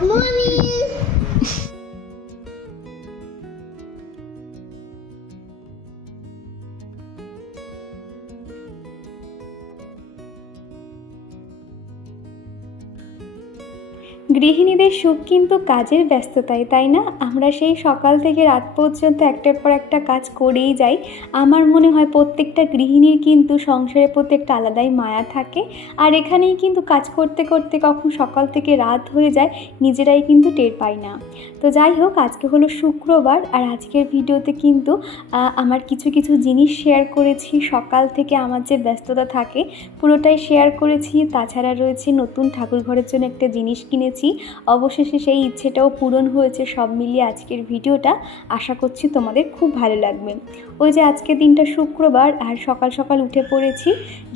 Good morning. গৃহিণীদের সুখ কিন্তু কাজের ব্যস্ততায়, তাই না? আমরা সেই সকাল থেকে রাত পর্যন্ত একটার পর একটা কাজ করেই যাই। আমার মনে হয় প্রত্যেকটা গৃহিণীর কিন্তু সংসারের প্রতি একটা আলাদাই মায়া থাকে, আর এখানেই কিন্তু কাজ করতে করতে কখন সকাল থেকে রাত হয়ে যায় নিজেরাই কিন্তু টের পাই না। তো যাই হোক, আজকে হলো শুক্রবার, আর আজকের ভিডিওতে কিন্তু আমার কিছু কিছু জিনিস শেয়ার করেছি। সকাল থেকে আমার যে ব্যস্ততা থাকে পুরোটাই শেয়ার করেছি। তাছাড়া রয়েছে নতুন ঠাকুর ঘরের জন্য একটা জিনিস কিনেছি, অবশেষে সেই ইচ্ছেটাও পূরণ হয়েছে। সব মিলিয়ে আজকের ভিডিওটা আশা করছি তোমাদের খুব ভালো লাগবে। ওই যে আজকের দিনটা শুক্রবার, আর সকাল সকাল উঠে পড়েছি,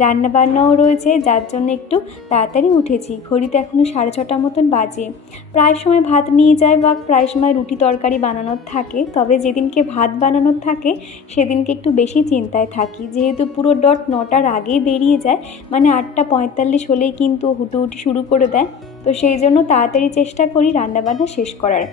রান্নাবান্নাও রয়েছে, যার জন্য একটু তাড়াতাড়ি উঠেছি। ঘড়িতে এখনও 6:30 মতন বাজে। প্রায় সময় ভাত নিয়ে যায় বা প্রায় সময় রুটি তরকারি বানানোর থাকে, তবে যেদিনকে ভাত বানানোর থাকে সেদিনকে একটু বেশি চিন্তায় থাকি, যেহেতু পুরো ডট 9টার আগেই বেরিয়ে যায়, মানে 8:45 হলেই কিন্তু হুটোহুটি শুরু করে দেয়। তো সেই জন্য তাড়াতাড়ি চেষ্টা করি রান্নাবান্না শেষ করার।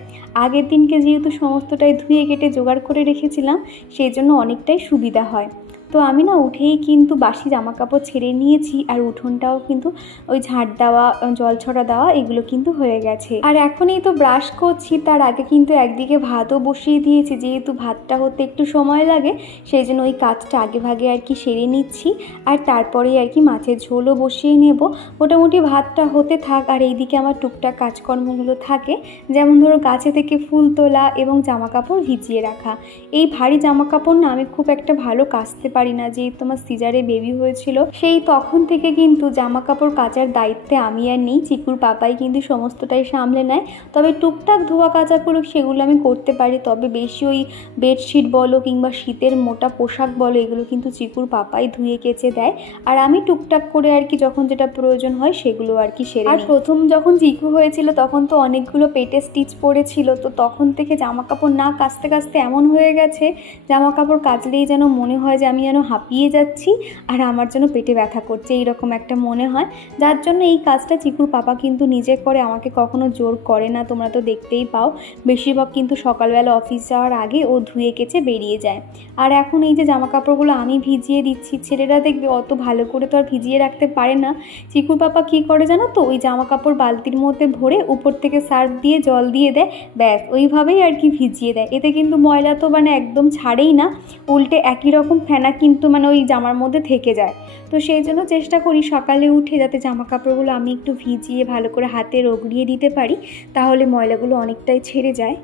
আগের দিনকে যেহেতু সমস্তটাই ধুয়ে কেটে জোগাড় করে রেখেছিলাম, সেই জন্য অনেকটাই সুবিধা হয়। তো আমি না উঠেই কিন্তু বাসি জামা কাপড় ছেড়ে নিয়েছি, আর উঠোনটাও কিন্তু ওই ঝাড় দেওয়া, জল ছড়া দেওয়া এগুলো কিন্তু হয়ে গেছে। আর এখনই তো ব্রাশ করছি, তার আগে কিন্তু একদিকে ভাতও বসিয়ে দিয়েছি। যেহেতু ভাতটা হতে একটু সময় লাগে, সেই জন্য ওই কাজটা আগে ভাগে আর কি সেরে নিচ্ছি, আর তারপরেই আর কি মাছের ঝোলও বসিয়ে নেব। মোটামুটি ভাতটা হতে থাক, আর এইদিকে আমার টুকটাক কাজকর্মগুলো থাকে, যেমন ধরো গাছে থেকে ফুল তোলা এবং জামা কাপড় ভিজিয়ে রাখা। এই ভারী জামা কাপড় না আমি খুব একটা ভালো কাচতে পারি না, যেহেতু তোমার সিজারে বেবি হয়েছিল সেই তখন থেকে কিন্তু জামা কাপড় কাচার দায়িত্বে আমি আর নেই, চিকুর পাপাই কিন্তু সমস্তটাই সামলে নেয়। তবে টুকটাক ধোয়া কাচাগুলো সেগুলো আমি করতে পারি, তবে বেশি ওই বেডশিট বলো কিংবা শীতের মোটা পোশাক বলো এগুলো কিন্তু চিকুর পাপাই ধুয়ে কেচে দেয়, আর আমি টুকটাক করে আর কি যখন যেটা প্রয়োজন হয় সেগুলো আর কি সেরে। আর প্রথম যখন চিকু হয়েছিল তখন তো অনেকগুলো পেটে স্টিচ পড়েছিল, তো তখন থেকে জামা কাপড় না কাচতে কাচতে এমন হয়ে গেছে জামা কাপড় কাচলেই যেন মনে হয় যে আমি যেন হাঁপিয়ে যাচ্ছি আর আমার যেন পেটে ব্যথা করছে, এইরকম একটা মনে হয়। যার জন্য এই কাজটা চিকুর পাপা কিন্তু নিজে করে, আমাকে কখনো জোর করে না, তোমরা তো দেখতেই পাও। বেশিরভাগ কিন্তু সকালবেলা অফিস যাওয়ার আগে ও ধুয়ে কেচে বেরিয়ে যায়। আর এখন এই যে জামা কাপড়গুলো আমি ভিজিয়ে দিচ্ছি, ছেলেরা দেখবে অত ভালো করে তো আর ভিজিয়ে রাখতে পারে না। চিকুর পাপা কী করে জানো তো, ওই জামা কাপড় বালতির মধ্যে ভরে উপর থেকে সার্ফ দিয়ে জল দিয়ে দেয়, ব্যাস ওইভাবেই আর কি ভিজিয়ে দেয়। এতে কিন্তু ময়লা তো মানে একদম ছাড়েই না, উল্টে একই রকম ফেনা কিন্তু মানে ওই জামার মধ্যে থেকে যায়। তো সেই জন্য চেষ্টা করি সকালে উঠে যাতে জামা কাপড়গুলো আমি একটু ভিজিয়ে ভালো করে হাতে রগড়িয়ে দিতে পারি, তাহলে ময়লাগুলো অনেকটাই ছেড়ে যায়।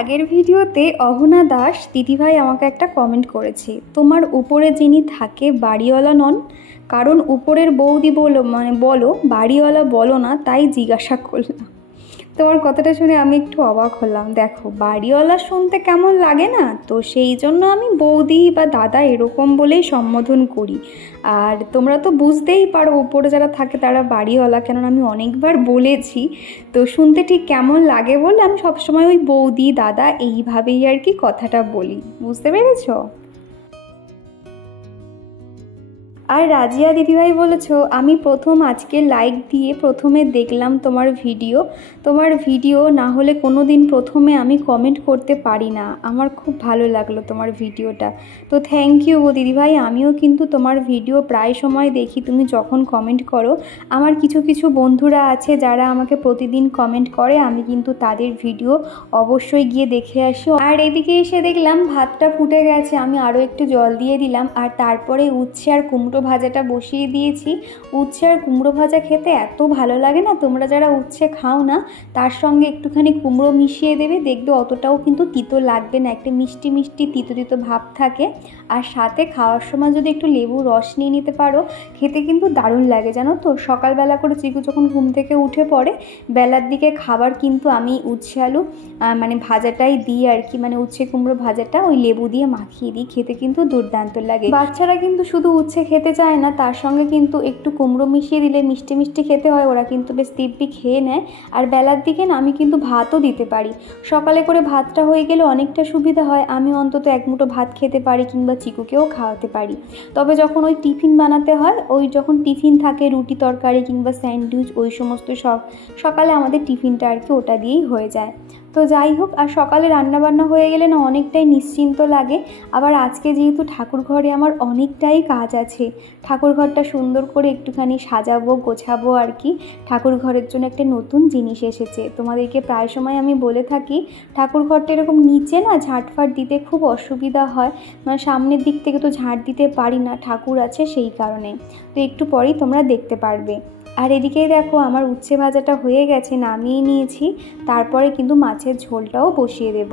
আগের ভিডিওতে অহনা দাস দিদিভাই আমাকে একটা কমেন্ট করেছে, তোমার উপরে যিনি থাকে বাড়িওয়ালা নন? কারণ উপরের বৌদি বলো বাড়িওয়ালা বলো না, তাই জিজ্ঞাসা করলাম। তোমার কথাটা শুনে আমি একটু অবাক হলাম। দেখো, বাড়িওয়ালা শুনতে কেমন লাগে না, তো সেই জন্য আমি বৌদি বা দাদা এরকম বলেই সম্বোধন করি। আর তোমরা তো বুঝতেই পারো উপরে যারা থাকে তারা বাড়িওয়ালা, কেননা আমি অনেকবার বলেছি। তো শুনতে ঠিক কেমন লাগে বলে আমি সবসময় ওই বৌদি দাদা এইভাবেই আর কি কথাটা বলি, বুঝতে পেরেছো? আর রাজিয়া দিদিভাই বলেছো, আমি প্রথম আজকে লাইক দিয়ে প্রথমে দেখলাম তোমার ভিডিও না হলে কোনো দিন প্রথমে আমি কমেন্ট করতে পারি না, আমার খুব ভালো লাগলো তোমার ভিডিওটা। তো থ্যাংক ইউ গো দিদিভাই, আমিও কিন্তু তোমার ভিডিও প্রায় সময় দেখি, তুমি যখন কমেন্ট করো। আমার কিছু কিছু বন্ধুরা আছে যারা আমাকে প্রতিদিন কমেন্ট করে, আমি কিন্তু তাদের ভিডিও অবশ্যই গিয়ে দেখে আসি। আর এদিকে এসে দেখলাম ভাতটা ফুটে গেছে, আমি আরও একটু জল দিয়ে দিলাম, আর তারপরে উচ্ছে আর কুমড়ো ভাজাটা বসিয়ে দিয়েছি। উচ্ছে আর কুমড়ো ভাজা খেতে এত ভালো লাগে না, তোমরা যারা উচ্ছে খাও না তার সঙ্গে একটুখানি কুমড়ো মিশিয়ে দেবে, দেখবে অতটাও কিন্তু তিতো লাগবে না, একটা মিষ্টি মিষ্টি তিতো তিতো ভাব থাকে। আর সাথে খাওয়ার সময় যদি একটু লেবু রস নিয়ে নিতে পারো, খেতে কিন্তু দারুণ লাগে জানো তো। সকালবেলা করে চিকু যখন ঘুম থেকে উঠে পড়ে, বেলার দিকে খাবার কিন্তু আমি উচ্ছে আলু মানে ভাজাটাই দিই আর কি, মানে উচ্ছে কুমড়ো ভাজাটা ওই লেবু দিয়ে মাখিয়ে দিই, খেতে কিন্তু দুর্দান্ত লাগে। বাচ্চারা কিন্তু শুধু উচ্ছে খেতে খেতে চায় না, তার সঙ্গে কিন্তু একটু কুমড়ো মিশিয়ে দিলে মিষ্টি মিষ্টি খেতে হয়, ওরা কিন্তু বেশ দিব্যি খেয়ে নেয়। আর বেলার দিকে না আমি কিন্তু ভাতও দিতে পারি, সকালে করে ভাতটা হয়ে গেলে অনেকটা সুবিধা হয়, আমি অন্তত এক মুঠো ভাত খেতে পারি কিংবা চিকুকেও খাওয়াতে পারি। তবে যখন ওই টিফিন বানাতে হয়, ওই যখন টিফিন থাকে রুটি তরকারি কিংবা স্যান্ডউইচ, ওই সমস্ত সকালে আমাদের টিফিনটা আর কি ওটা দিয়েই হয়ে যায়। তো যাই হোক, আর সকালে রান্নাবান্না হয়ে গেলে না অনেকটাই নিশ্চিন্ত লাগে। আবার আজকে যেহেতু ঠাকুর ঘরে আমার অনেকটাই কাজ আছে, ঠাকুর ঘরটা সুন্দর করে একটুখানি সাজাবো গোছাবো আর কি। ঠাকুর ঘরের জন্য একটা নতুন জিনিস এসেছে, তোমাদেরকে প্রায় সময় আমি বলে থাকি ঠাকুর ঘরটা এরকম নিচে না ঝাঁটফাট দিতে খুব অসুবিধা হয়, মানে সামনের দিক থেকে তো ঝাঁট দিতে পারি না, ঠাকুর আছে সেই কারণে। তো একটু পরেই তোমরা দেখতে পারবে। আর এদিকেই দেখো আমার উচ্ছে ভাজাটা হয়ে গেছে, নামিয়ে নিয়েছি, তারপরে কিন্তু মাছের ঝোলটাও বসিয়ে দেব।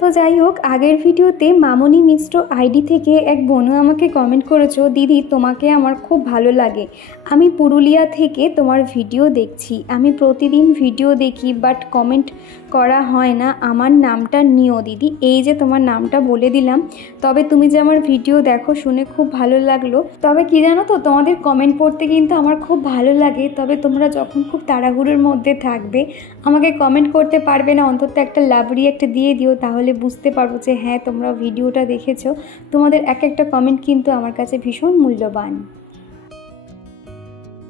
তো যাই হোক, আগের ভিডিওতে মামনি মিশ্র আইডি থেকে এক বোনু আমাকে কমেন্ট করেছো, দিদি তোমাকে আমার খুব ভালো লাগে, আমি পুরুলিয়া থেকে তোমার ভিডিও দেখছি, আমি প্রতিদিন ভিডিও দেখি বাট কমেন্ট করা হয় না, আমার নামটা নিও দিদি, এই যে তোমার নামটা বলে দিলাম। তবে তুমি যে আমার ভিডিও দেখো শুনে খুব ভালো লাগলো। তবে কি জানো তো, তোমাদের কমেন্ট পড়তে কিন্তু আমার খুব ভালো লাগে, তবে তোমরা যখন খুব তাড়াহুড়োর মধ্যে থাকবে আমাকে কমেন্ট করতে পারবে না, অন্তত একটা লাভ রিঅ্যাক্ট দিয়ে দিও, তাহলে বুঝতে পারবো যে হ্যাঁ তোমরা ভিডিওটা দেখেছো। তোমাদের এক একটা কমেন্ট কিন্তু আমার কাছে ভীষণ মূল্যবান।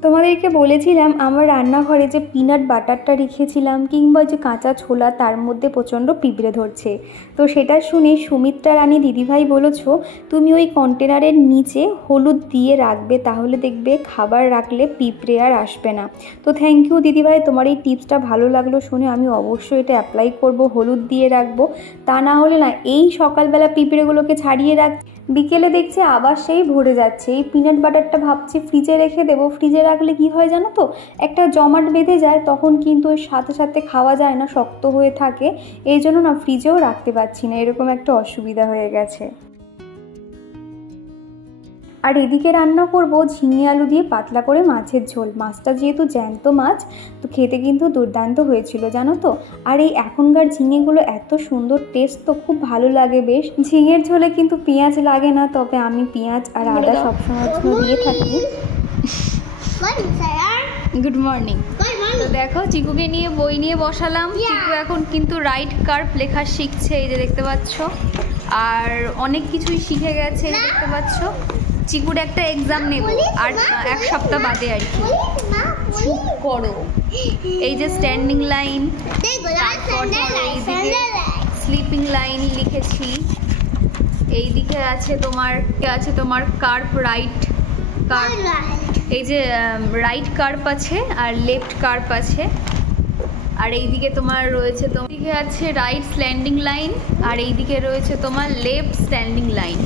তোমাদেরকে বলেছিলাম আমার রান্নাঘরে যে পিনাট বাটারটা রেখেছিলাম কিংবা যে কাঁচা ছোলা, তার মধ্যে প্রচণ্ড পিঁপড়ে ধরছে। তো সেটা শুনে সুমিত্রা রানী দিদিভাই বলেছো তুমি ওই কন্টেনারের নিচে হলুদ দিয়ে রাখবে, তাহলে দেখবে খাবার রাখলে পিঁপড়ে আর আসবে না। তো থ্যাংক ইউ দিদিভাই, তোমার এই টিপসটা ভালো লাগলো শুনে, আমি অবশ্যই এটা অ্যাপ্লাই করব, হলুদ দিয়ে রাখবো। তা না হলে না এই সকালবেলা পিঁপড়েগুলোকে ছাড়িয়ে রাখ, বিকেলে দেখছি আবার সেই ভরে যাচ্ছে। এই পিনাট বাটারটা ভাবছি ফ্রিজে রেখে দেবো, ফ্রিজে রাখলে কি হয় জানো তো, একটা জমাট বেঁধে যায়, তখন কিন্তু ওর সাথে সাথে খাওয়া যায় না, শক্ত হয়ে থাকে, এই জন্য না ফ্রিজেও রাখতে পারছি না, এরকম একটা অসুবিধা হয়ে গেছে। আর এদিকে রান্না করব ঝিঙে আলু দিয়ে পাতলা করে মাছের ঝোল। মাছটা যেহেতু জ্যান্ত মাছ, তো খেতে কিন্তু দুর্দান্ত হয়েছিল জানো তো। আর এই এখনকার ঝিঙেগুলো এত সুন্দর টেস্ট, তো খুব ভালো লাগে বেশ। ঝিঙের ঝোলে কিন্তু পেঁয়াজ লাগে না, তবে আমি পেঁয়াজ আর আদা সবসময় দিয়ে থাকি। Good morning. তো দেখো চিকুকে নিয়ে বই নিয়ে বসালাম, চিকু এখন কিন্তু রাইট কার্ভ লেখা শিখছে, এই যে দেখতে পাচ্ছ, আর অনেক কিছুই শিখে গেছে দেখতে পাচ্ছ। চিকুর একটা এক্সাম নেব আর এক সপ্তাহ বাদে আর কি। চুপ করো। এই যে স্ট্যান্ডিং লাইন, স্লিপিং লাইন লিখেছি, এইদিকে আছে তোমার কার্ভ, রাইট কার্ভ, এই যে রাইট কার্ভ আছে আর লেফট কার্ভ আছে, আর এইদিকে তোমার রয়েছে, দিকে আছে রাইট স্ট্যান্ডিং লাইন আর এইদিকে রয়েছে তোমার লেফট স্ট্যান্ডিং লাইন।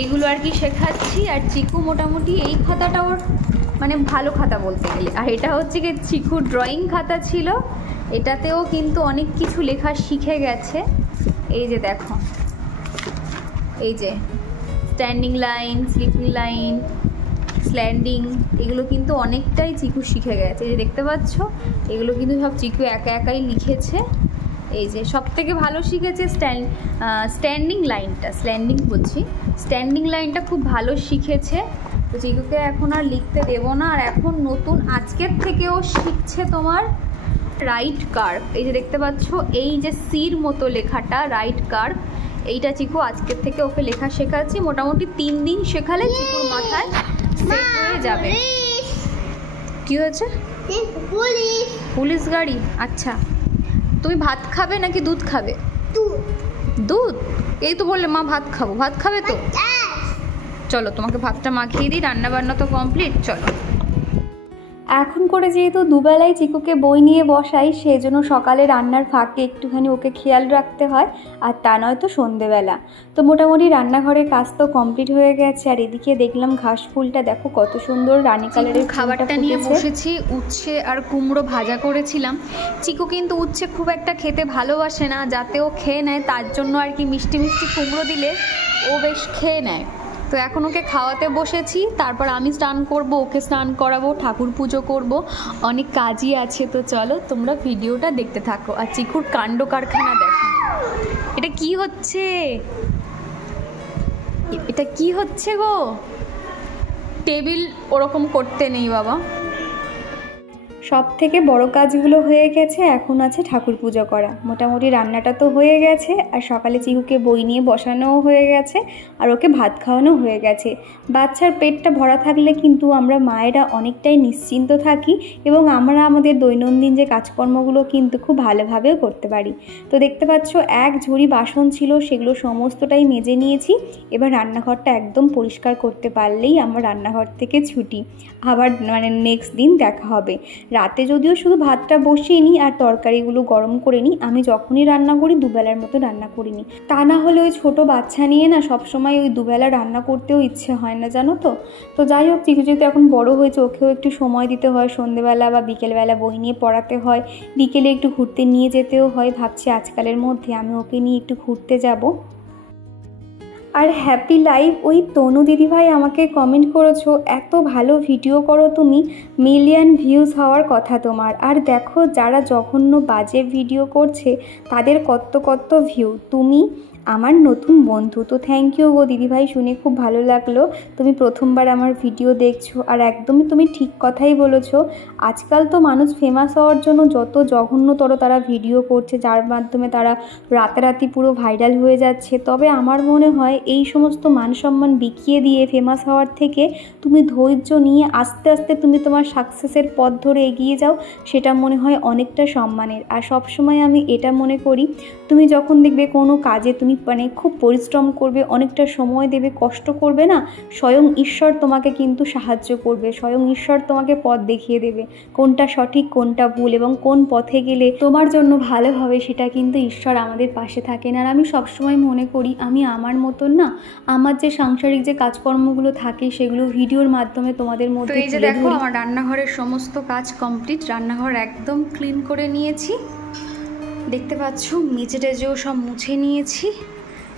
এইগুলো আর কি শেখাচ্ছি। আর চিকু মোটামুটি এই খাতাটা ওর মানে ভালো খাতা বলতে গেলে, আর এটা হচ্ছে কি চিকু ড্রয়িং খাতা ছিল, এটাতেও কিন্তু অনেক কিছু লেখা শিখে গেছে। এই যে দেখো, এই যে স্ট্যান্ডিং লাইন, স্লিপিং লাইন, স্ল্যান্ডিং, এগুলো কিন্তু অনেকটাই চিকু শিখে গেছে। এই যে দেখতে পাচ্ছ, এগুলো কিন্তু সব চিকু একা একাই লিখেছে। এই যে সব থেকে ভালো শিখেছে স্ট্যান্ডিং লাইনটা, স্ট্যান্ডিং লাইনটা খুব ভালো শিখেছে। তো চিকুকে এখন আর লিখতে দেবো না। আর এখন নতুন আজকের থেকেও শিখছে তোমার রাইট কার্ভ। এই যে দেখতে পাচ্ছ, এই যে সির মতো লেখাটা রাইট কার্ভ, এইটা চিকু আজকের থেকে ওকে লেখা শেখাচ্ছি। মোটামুটি 3 দিন শেখালে চিকুর মাথায় সেট হয়ে যাবে। কি হয়েছে? পুলিশ গাড়ি? আচ্ছা, তুমি ভাত খাবে নাকি দুধ খাবে? দুধ? এই তো বললে মা ভাত খাবো, ভাত খাবে তো? চলো তোমাকে ভাতটা মাখিয়ে দিই, রান্না বান্না তো কমপ্লিট, চলো। এখন করে যেহেতু দুবেলায় চিকুকে বই নিয়ে বসাই, সেজন্য সকালে রান্নার ফাঁকে একটুখানি ওকে খেয়াল রাখতে হয়, আর তা নয়তো সন্ধেবেলা। তো মোটামুটি রান্নাঘরের কাজ তো কমপ্লিট হয়ে গেছে। আর এদিকে দেখলাম ঘাস ফুলটা দেখো কত সুন্দর রানী কালারের। খাবারটা নিয়ে বসেছি, উচ্ছে আর কুমড়ো ভাজা করেছিলাম। চিকু কিন্তু উচ্ছে খুব একটা খেতে ভালোবাসে না, যাতে ও খেয়ে নেয় তার জন্য আর কি মিষ্টি মিষ্টি কুমড়ো দিলে ও বেশ খেয়ে নেয়। তো এখন ওকে খাওয়াতে বসেছি, তারপর আমি স্নান করব, ওকে স্নান করাবো, ঠাকুর পুজো করব, অনেক কাজই আছে। তো চলো তোমরা ভিডিওটা দেখতে থাকো। আর চিকুর কাণ্ড কারখানা দেখো, এটা কি হচ্ছে? এটা কি হচ্ছে গো? টেবিল ওরকম করতে নেই বাবা। সব থেকে বড় কাজগুলো হয়ে গেছে, এখন আছে ঠাকুর পুজো করা। মোটামুটি রান্নাটা তো হয়ে গেছে, আর সকালে চিকুকে বই নিয়ে বসানোও হয়ে গেছে, আর ওকে ভাত খাওয়ানো হয়ে গেছে। বাচ্চার পেটটা ভরা থাকলে কিন্তু আমরা মায়েরা অনেকটাই নিশ্চিন্ত থাকি, এবং আমরা আমাদের দৈনন্দিন যে কাজকর্মগুলো কিন্তু খুব ভালোভাবেও করতে পারি। তো দেখতে পাচ্ছ এক ঝুড়ি বাসন ছিল, সেগুলো সমস্তটাই মেজে নিয়েছি। এবার রান্নাঘরটা একদম পরিষ্কার করতে পারলেই আমার রান্নাঘর থেকে ছুটি। আবার নেক্সট দিন দেখা হবে। রাতে যদিও শুধু ভাতটা বসিয়ে নিই আর তরকারিগুলো গরম করে নিই, আমি যখনই রান্না করি দুবেলার মতো রান্না করিনি। তা না হলে ওই ছোটো বাচ্চা নিয়ে না সবসময় ওই দুবেলা রান্না করতেও ইচ্ছে হয় না, জানো তো। তো যাই হোক, চিকু যেহেতু এখন বড় হয়েছে, ওকেও একটু সময় দিতে হয়। সন্ধেবেলা বা বিকেলবেলা বই নিয়ে পড়াতে হয়, বিকেলে একটু ঘুরতে নিয়ে যেতেও হয়। ভাবছি আজকালের মধ্যে আমি ওকে নিয়ে একটু ঘুরতে যাব। আর হ্যাপি লাইফ ওই তনু দিদিভাই আমাকে কমেন্ট করেছো, এত ভালো ভিডিও করো তুমি, মিলিয়ন ভিউজ হওয়ার কথা তোমার। আর দেখো যারা জঘন্য বাজে ভিডিও করছে তাদের কত কত ভিউ, তুমি আমার নতুন বন্ধু। তো থ্যাংক ইউ গো দিদিভাই, শুনে খুব ভালো লাগলো। তুমি প্রথমবার আমার ভিডিও দেখছো, আর একদমই তুমি ঠিক কথাই বলেছো। আজকাল তো মানুষ ফেমাস হওয়ার জন্য যত জঘন্যতর তারা ভিডিও করছে, যার মাধ্যমে তারা রাতারাতি পুরো ভাইরাল হয়ে যাচ্ছে। তবে আমার মনে হয় এই সমস্ত মান সম্মান বিকিয়ে দিয়ে ফেমাস হওয়ার থেকে তুমি ধৈর্য নিয়ে আস্তে আস্তে তুমি তোমার সাকসেসের পথ ধরে এগিয়ে যাও, সেটা মনে হয় অনেকটা সম্মানের। আর সবসময় আমি এটা মনে করি, তুমি যখন দেখবে কোনো কাজে তুমি খুব পরিশ্রম করবে, অনেকটা সময় দেবে, কষ্ট করবে না, স্বয়ং ঈশ্বর তোমাকে কিন্তু সাহায্য করবে, স্বয়ং ঈশ্বর তোমাকে পথ দেখিয়ে দেবে কোনটা সঠিক কোনটা ভুল, এবং কোন পথে গেলে তোমার জন্য ভালো হবে, সেটা কিন্তু ঈশ্বর আমাদের পাশে থাকেন। আর আমি সবসময় মনে করি আমি আমার মতন না, আমার যে সাংসারিক যে কাজকর্মগুলো থাকে সেগুলো ভিডিওর মাধ্যমে তোমাদের মধ্যে। এই যে দেখো আমার রান্নাঘরের সমস্ত কাজ কমপ্লিট, রান্নাঘর একদম ক্লিন করে নিয়েছি, দেখতে পাচ্ছ মেঝে টেজেও সব মুছে নিয়েছি।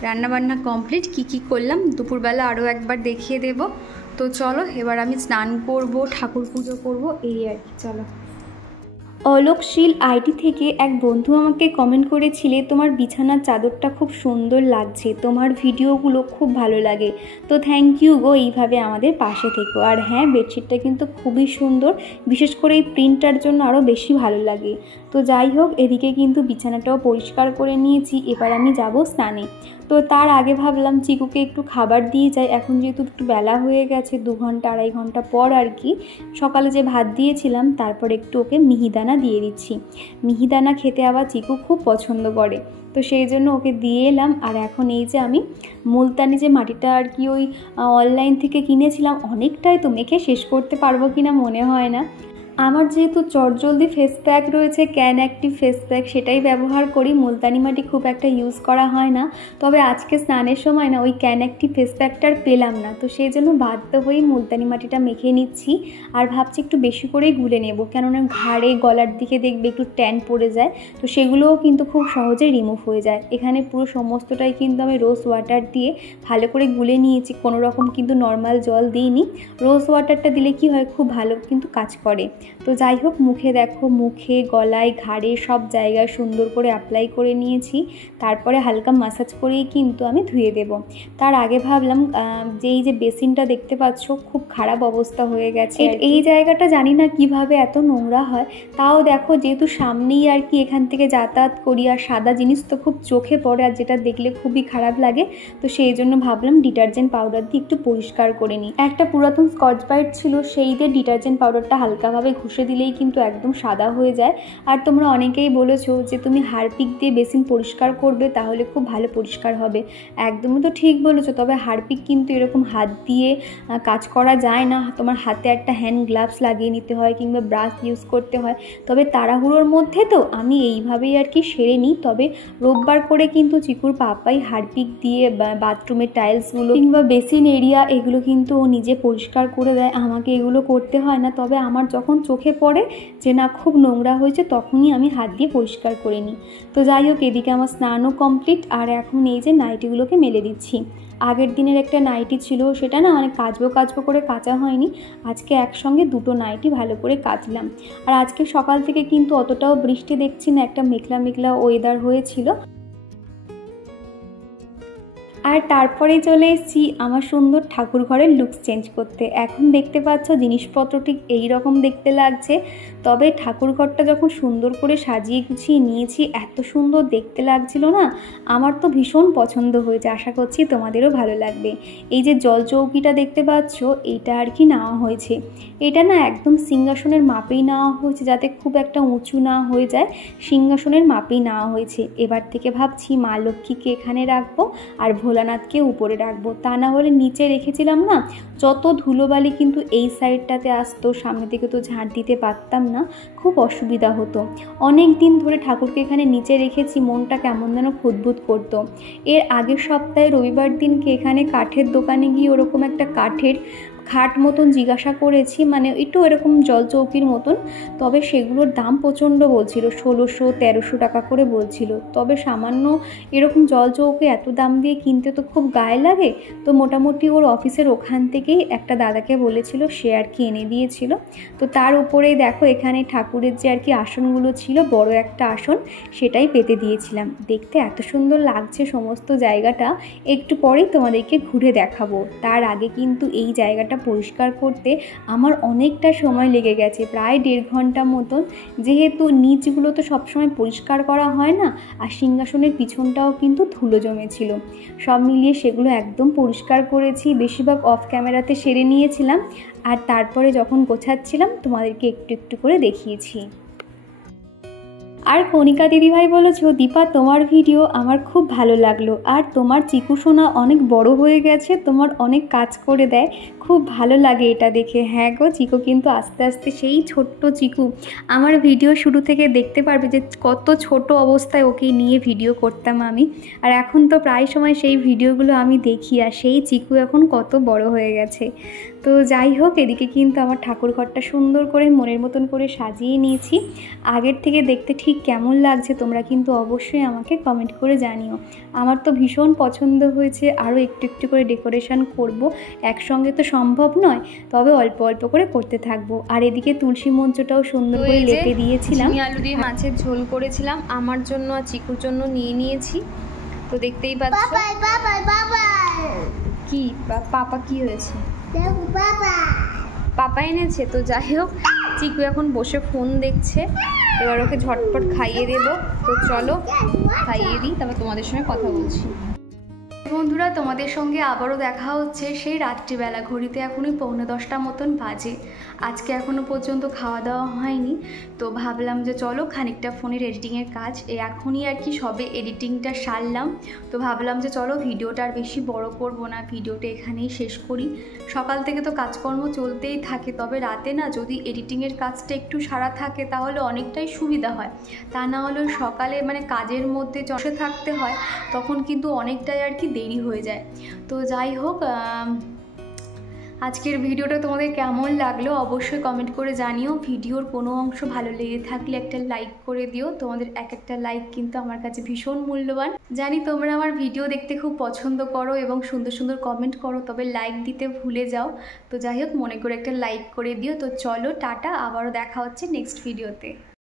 রান্নাবান্না কমপ্লিট। কি করলাম দুপুরবেলা আরও একবার দেখিয়ে দেব। তো চলো এবার আমি স্নান করব, ঠাকুর পুজো করব, এই আর কি। চলো। অলোকশীল আইডি থেকে এক বন্ধু আমাকে কমেন্ট করেছিলে, তোমার বিছানার চাদরটা খুব সুন্দর লাগছে, তোমার ভিডিওগুলো খুব ভালো লাগে। তো থ্যাংক ইউ গো, এইভাবে আমাদের পাশে থেকো। আর হ্যাঁ, বেডশিটটা কিন্তু খুবই সুন্দর, বিশেষ করে এই প্রিন্টটার জন্য আরও বেশি ভালো লাগে। তো যাই হোক, এদিকে কিন্তু বিছানাটাও পরিষ্কার করে নিয়েছি, এবার আমি যাব স্নানে। তো তার আগে ভাবলাম চিকুকে একটু খাবার দিয়ে যাই, এখন যেহেতু একটু বেলা হয়ে গেছে, 2 ঘন্টা 2.5 ঘন্টা পর আর কি। সকালে যে ভাত দিয়েছিলাম তারপর একটু ওকে মিহিদানা দিয়ে দিচ্ছি। মিহিদানা খেতে আবার চিকু খুব পছন্দ করে, তো সেই জন্য ওকে দিয়ে এলাম। আর এখন এই যে আমি মুলতানি যে মাটিটা আর কি ওই অনলাইন থেকে কিনেছিলাম, অনেকটাই তো মেখে শেষ করতে পারবো কিনা মনে হয় না। আমার যেহেতু চটজলদি ফেস প্যাক রয়েছে, ক্যান অ্যাক্টিভ ফেস প্যাক, সেটাই ব্যবহার করি। মুলতানি মাটি খুব একটা ইউজ করা হয় না। তবে আজকে স্নানের সময় না ওই ক্যান অ্যাক্টিভ ফেস প্যাকটার পেলাম না, তো সেই জন্য বাধ্য হয়েই মুলতানি মাটিটা মেখে নিচ্ছি। আর ভাবছি একটু বেশি করেই গুলে নেব, কেননা ঘাড়ে গলার দিকে দেখবে একটু ট্যান পড়ে যায়, তো সেগুলোও কিন্তু খুব সহজে রিমুভ হয়ে যায়। এখানে পুরো সমস্তটাই কিন্তু আমি রোজ ওয়াটার দিয়ে ভালো করে গুলে নিয়েছি, কোনো রকম কিন্তু নর্মাল জল দিইনি। রোজ ওয়াটারটা দিলে কি হয়, খুব ভালো কিন্তু কাজ করে। তো যাই হোক, মুখে দেখো, মুখে গলায় ঘাড়ে সব জায়গায় সুন্দর করে অ্যাপ্লাই করে নিয়েছি। তারপরে হালকা ম্যাসাজ করেই কিন্তু আমি ধুয়ে দেব। তার আগে ভাবলাম যে এই যে বেসিনটা দেখতে পাচ্ছ, খুব খারাপ অবস্থা হয়ে গেছে। এই জায়গাটা জানি না কিভাবে এত নোংরা হয়, তাও দেখো যেহেতু সামনেই আর কি এখান থেকে যাতায়াত করি, আর সাদা জিনিস তো খুব চোখে পড়ে, আর যেটা দেখলে খুবই খারাপ লাগে। তো সেই জন্য ভাবলাম ডিটারজেন্ট পাউডার দিয়ে একটু পরিষ্কার করে নিই। একটা পুরাতন স্কচ ব্রাইট ছিল, সেই দিয়ে ডিটারজেন্ট পাউডারটা হালকাভাবে ঘষে দিলেই কিন্তু একদম সাদা হয়ে যায়। আর তোমরা অনেকেই বলেছো যে তুমি হারপিক দিয়ে বেসিন পরিষ্কার করবে, তাহলে খুব ভালো পরিষ্কার হবে। একদমই তো ঠিক বলেছো, তবে হারপিক কিন্তু এরকম হাত দিয়ে কাজ করা যায় না, তোমার হাতে একটা হ্যান্ড গ্লাভস লাগিয়ে নিতে হয়, কিংবা ব্রাশ ইউজ করতে হয়। তবে তাড়াহুড়োর মধ্যে তো আমি এইভাবেই আর কি সেরে নিই। তবে রোববার করে কিন্তু চিকুর পাপাই হারপিক দিয়ে বাথরুমের টাইলসগুলো কিংবা বেসিন এরিয়া এগুলো কিন্তু ও নিজে পরিষ্কার করে দেয়, আমাকে এগুলো করতে হয় না। তবে আমার যখন চোখে পড়ে যে না খুব নোংরা হয়েছে, তখনই আমি হাত দিয়ে পরিষ্কার করে নিই। তো যাই হোক, এদিকে আমার স্নানও কমপ্লিট, আর এখন এই যে নাইটিগুলোকে মেলে দিচ্ছি। আগের দিনের একটা নাইটি ছিল, সেটা না অনেক কাচবো করে কাচা হয়নি, আজকে একসঙ্গে 2টো নাইটি ভালো করে কাচলাম। আর আজকে সকাল থেকে কিন্তু অতটাও বৃষ্টি দেখছি না, একটা মেঘলা মেঘলা ওয়েদার হয়েছিল। আর তারপরেই চলে এসেছি আমার সুন্দর ঠাকুর ঘরের লুকস চেঞ্জ করতে। এখন দেখতে পাচ্ছ জিনিসপত্র ঠিক এই রকম দেখতে লাগছে, তবে ঠাকুর ঘরটা যখন সুন্দর করে সাজিয়ে গুছিয়ে নিয়েছি এত সুন্দর দেখতে লাগছিল না, আমার তো ভীষণ পছন্দ হয়েছে। আশা করছি তোমাদেরও ভালো লাগবে। এই যে জল চৌকিটা দেখতে পাচ্ছ, এইটা আর কি নেওয়া হয়েছে। এটা না একদম সিংহাসনের মাপেই নেওয়া হয়েছে, যাতে খুব একটা উঁচু না হয়ে যায়, সিংহাসনের মাপেই নেওয়া হয়েছে। এবার থেকে ভাবছি মা লক্ষ্মীকে এখানে রাখবো আর ভোলানাথকে উপরে রাখবো, তা না হলে নিচে রেখেছিলাম না, যত ধুলোবালি কিন্তু এই সাইডটাতে আসতো, সামনে থেকে তো ঝাঁট দিতে পারতাম না, খুব অসুবিধা হতো। অনেক দিন ধরে ঠাকুরকে এখানে নিচে রেখেছি, মনটা কেমন যেন খুঁতবুত করতো। এর আগের সপ্তাহে রবিবার দিনকে এখানে কাঠের দোকানে গিয়ে ওরকম একটা কাঠের খাট মতন জিজ্ঞাসা করেছি, মানে একটু এরকম জল চৌকির মতন, তবে সেগুলোর দাম প্রচণ্ড বলছিল, 1600-1300 টাকা করে বলছিল। তবে সামান্য এরকম জল চৌকি এত দাম দিয়ে কিনতে তো খুব গায়ে লাগে, তো মোটামুটি ওর অফিসের ওখান থেকেই একটা দাদাকে বলেছিল, সে আর কি এনে দিয়েছিল। তো তার উপরেই দেখো এখানে ঠাকুরের যে আর কি আসনগুলো ছিল, বড় একটা আসন, সেটাই পেতে দিয়েছিলাম। দেখতে এত সুন্দর লাগছে সমস্ত জায়গাটা, একটু পরেই তোমাদেরকে ঘুরে দেখাবো। তার আগে কিন্তু এই জায়গাটা পরিষ্কার করতে আমার অনেকটা সময় লেগে গেছে, প্রায় 1.5 ঘন্টা মতন, যেহেতু নিচগুলো তো সবসময় পরিষ্কার করা হয় না, আর সিংহাসনের পিছনটাও কিন্তু ধুলো জমেছিল। সব মিলিয়ে সেগুলো একদম পরিষ্কার করেছি, বেশিরভাগ অফ ক্যামেরাতে সেরে নিয়েছিলাম, আর তারপরে যখন গোছাচ্ছিলাম তোমাদেরকে একটু একটু করে দেখিয়েছি। আর কণিকা দিদিভাই বলেছো, দীপা তোমার ভিডিও আমার খুব ভালো লাগলো, আর তোমার চিকু সোনা অনেক বড় হয়ে গেছে, তোমার অনেক কাজ করে দেয়, খুব ভালো লাগে এটা দেখে। হ্যাঁ গো, চিকু কিন্তু আস্তে আস্তে সেই ছোট্ট চিকু, আমার ভিডিও শুরু থেকে দেখতে পারবে যে কত ছোট অবস্থায় ওকে নিয়ে ভিডিও করতাম আমি, আর এখন তো প্রায় সময় সেই ভিডিওগুলো আমি দেখি, আর সেই চিকু এখন কত বড় হয়ে গেছে। তো যাই হোক, এদিকে কিন্তু আমার ঠাকুর ঘরটা সুন্দর করে মনের মতন করে সাজিয়ে নিয়েছি। আগের থেকে দেখতে ঠিক কেমন লাগছে তোমরা কিন্তু অবশ্যই আমাকে কমেন্ট করে জানিও। আমার তো ভীষণ পছন্দ হয়েছে, আরও একটু একটু করে ডেকোরেশন করব, একসঙ্গে তো সম্ভব নয়, তবে অল্প অল্প করে করতে থাকবো। আর এদিকে তুলসী মঞ্চটাও সুন্দর করে লেপে দিয়েছিলাম, আলু দিয়ে মাছের ঝোল করেছিলাম, আমার জন্য আর চিকুর জন্য নিয়ে নিয়েছি। তো দেখতেই পাচ্ছ কি পাপা কি হয়েছে, পাপা এনেছে। তো যাই হোক, চিকু এখন বসে ফোন দেখছে, এবার ওকে ঝটপট খাইয়ে দেবো। তো চলো খাইয়ে দিই, তারপর তোমাদের সঙ্গে কথা বলছি। বন্ধুরা, তোমাদের সঙ্গে আবারও দেখা হচ্ছে সেই রাত্রিবেলা, ঘড়িতে এখনই 9:45 মতন বাজে। আজকে এখনও পর্যন্ত খাওয়া দাওয়া হয়নি, তো ভাবলাম যে চলো খানিকটা ফোনের এডিটিংয়ের কাজ, এখনই আর কি সবে এডিটিংটা সারলাম। তো ভাবলাম যে চলো ভিডিওটা আর বেশি বড় করব না, ভিডিওটা এখানেই শেষ করি। সকাল থেকে তো কাজকর্ম চলতেই থাকে, তবে রাতে না যদি এডিটিংয়ের কাজটা একটু সারা থাকে তাহলে অনেকটাই সুবিধা হয়, তা না হলে সকালে মানে কাজের মধ্যে বসে থাকতে হয়, তখন কিন্তু অনেকটাই আর কি দেরি হয়ে যায়। তো যাই হোক, আজকের ভিডিওটা তোমাদের কেমন লাগলো অবশ্যই কমেন্ট করে জানিও। ভিডিওর কোনো অংশ ভালো লেগে থাকলে একটা লাইক করে দিও, তোমাদের এক একটা লাইক কিন্তু আমার কাছে ভীষণ মূল্যবান। জানি তোমরা আমার ভিডিও দেখতে খুব পছন্দ করো এবং সুন্দর সুন্দর কমেন্ট করো, তবে লাইক দিতে ভুলে যাও। তো যাই হোক, মনে করে একটা লাইক করে দিও। তো চলো টাটা, আবারও দেখা হচ্ছে নেক্সট ভিডিওতে।